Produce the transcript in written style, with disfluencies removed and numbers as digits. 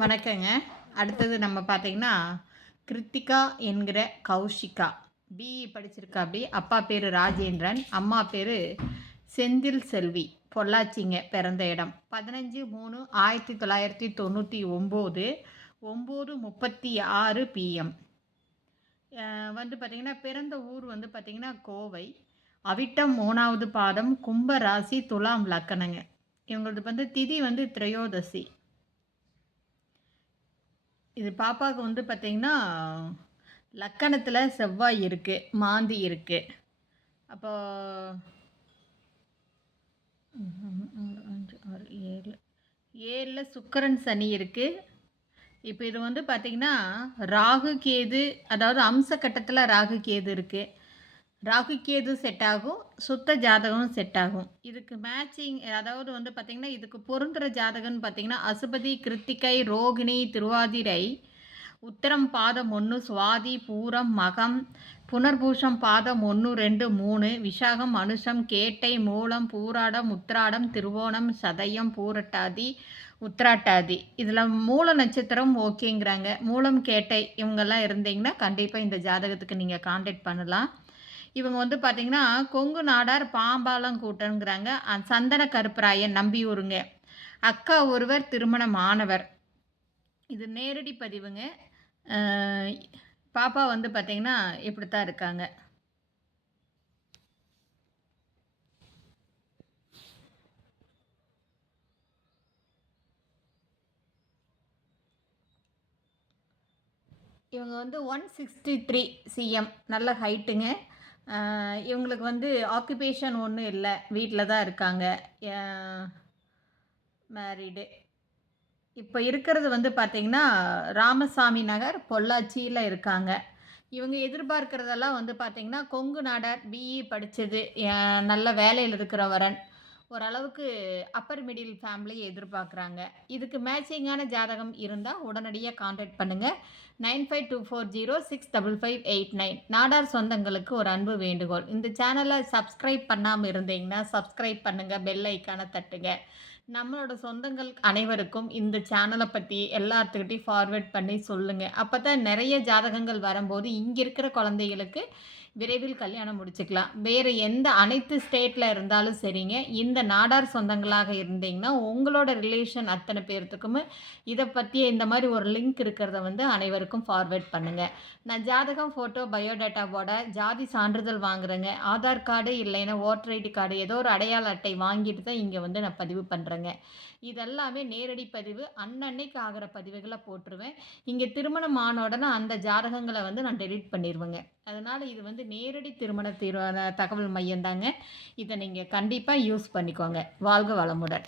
வணக்கங்க. அடுத்தது நம்ம பார்த்தீங்கன்னா, கிருத்திகா என்கிற கௌஷிகா. பிஇ படிச்சிருக்காப்படி. அப்பா பேரு ராஜேந்திரன். அம்மா பேரு செந்தில் செல்வி. பொள்ளாச்சிங்க பிறந்த இடம். 15/3/1999 9:36 பிஎம். வந்து பார்த்தீங்கன்னா, பிறந்த ஊர் வந்து பார்த்தீங்கன்னா கோவை. அவிட்டம் 3வது பாதம், கும்ப ராசி, துலாம் லக்கணங்க. இவங்களது வந்து திதி வந்து திரையோதசி. இது பாப்பாவுக்கு வந்து பார்த்தீங்கன்னா, லக்கணத்தில செவ்வாய் இருக்கு, மாந்தி இருக்கு. அப்போ 5, 6, 7 7ல சுக்கிரன், சனி இருக்கு. இப்போ இது வந்து பார்த்தீங்கன்னா, ராகு, கேது அதாவது அம்ச கட்டத்தில ராகு, கேது இருக்கு. ராகு, கேது செட் ஆகும். சுத்த ஜாதகம் செட் ஆகும். இதுக்கு மேட்சிங் அதாவது வந்து பார்த்தீங்கன்னா, இதுக்கு பொருந்துற ஜாதகம்னு பார்த்தீங்கன்னா, அசுபதி, கிருத்திகை, ரோகிணி, திருவாதிரை, உத்திரம் பாதம் 1, சுவாதி, பூரம், மகம், புனர்பூஷம் பாதம் 1, 2, 3, விசாகம், அனுஷம், கேட்டை, மூலம், பூராடம், உத்திராடம், திருவோணம், சதயம், பூரட்டாதி, உத்திராட்டாதி. இதில் மூல நட்சத்திரம் ஓகேங்கிறாங்க. மூலம், கேட்டை இவங்கெல்லாம் இருந்தீங்கன்னா கண்டிப்பாக இந்த ஜாதகத்துக்கு நீங்கள் கான்டாக்ட் பண்ணலாம். இவங்க வந்து பார்த்தீங்கன்னா, கொங்கு நாடார் பாம்பாலம் கூட்டங்கிறாங்க. சந்தன கருப்பராயன் நம்பியூருங்க. அக்கா ஒருவர் திருமணமானவர். இது நேரடி பதிவுங்க. பாப்பா வந்து பார்த்தீங்கன்னா, இப்படித்தான் இருக்காங்க. இவங்க வந்து 163 சிஎம். நல்ல ஹைட்டுங்க. இவங்களுக்கு வந்து ஆக்குபேஷன் ஒன்றும் இல்லை. வீட்டில் தான் இருக்காங்க. மேரீடு. இப்போ இருக்கிறது வந்து பார்த்தீங்கன்னா, ராமசாமி நகர், பொள்ளாச்சியில் இருக்காங்க. இவங்க எதிர்பார்க்கிறதெல்லாம் வந்து பார்த்தீங்கன்னா, கொங்கு நாடார், பிஇ படித்தது, நல்ல வேலையில் இருக்கிற வரன், ஓரளவுக்கு அப்பர் மிடில் ஃபேமிலியை எதிர்பார்க்குறாங்க. இதுக்கு மேட்சிங்கான ஜாதகம் இருந்தால் உடனடியாக கான்டாக்ட் பண்ணுங்கள். 9524065589. நாடார் சொந்தங்களுக்கு ஒரு அன்பு வேண்டுகோள். இந்த சேனலை சப்ஸ்கிரைப் பண்ணாமல் இருந்தீங்கன்னா சப்ஸ்கிரைப் பண்ணுங்கள், பெல் ஐக்கானை தட்டுங்க. நம்மளோட சொந்தங்கள் அனைவருக்கும் இந்த சேனலை பற்றி எல்லாத்துக்கிட்டையும் ஃபார்வேர்ட் பண்ணி சொல்லுங்கள். அப்போ தான் நிறைய ஜாதகங்கள் வரும்போது இங்கே இருக்கிற குழந்தைகளுக்கு விரைவில் கல்யாணம் முடிச்சுக்கலாம். வேறு எந்த அனைத்து ஸ்டேட்டில் இருந்தாலும் சரிங்க. இந்த நாடார் சொந்தங்களாக இருந்தீங்கன்னா உங்களோட ரிலேஷன் அத்தனை பேர்த்துக்குமே இதை பற்றி இந்த மாதிரி ஒரு லிங்க் இருக்கிறத வந்து அனைவருக்கும் ஃபார்வேர்ட் பண்ணுங்கள். நான் ஜாதகம், ஃபோட்டோ, பயோடேட்டாவோட ஜாதி சான்றிதழ் வாங்குறேங்க. ஆதார் கார்டு இல்லைன்னா ஓட்டர் ஐடி கார்டு ஏதோ ஒரு அடையாள அட்டை வாங்கிட்டு தான் இங்கே வந்து நான் பதிவு பண்ணுறேங்க. இதெல்லாமே நேரடி பதிவு. அன்னன்னைக்கு ஆகிற பதிவுகளை போட்டுருவேன். இங்கே திருமணம் ஆன உடனே அந்த ஜாதகங்களை வந்து நான் டெலீட் பண்ணிடுவேங்க. அதனால் இது வந்து நேரடி திருமண தகவல் மையம் தாங்க. இதை நீங்கள் கண்டிப்பாக யூஸ் பண்ணிக்கோங்க. வாழ்க வளமுடன்.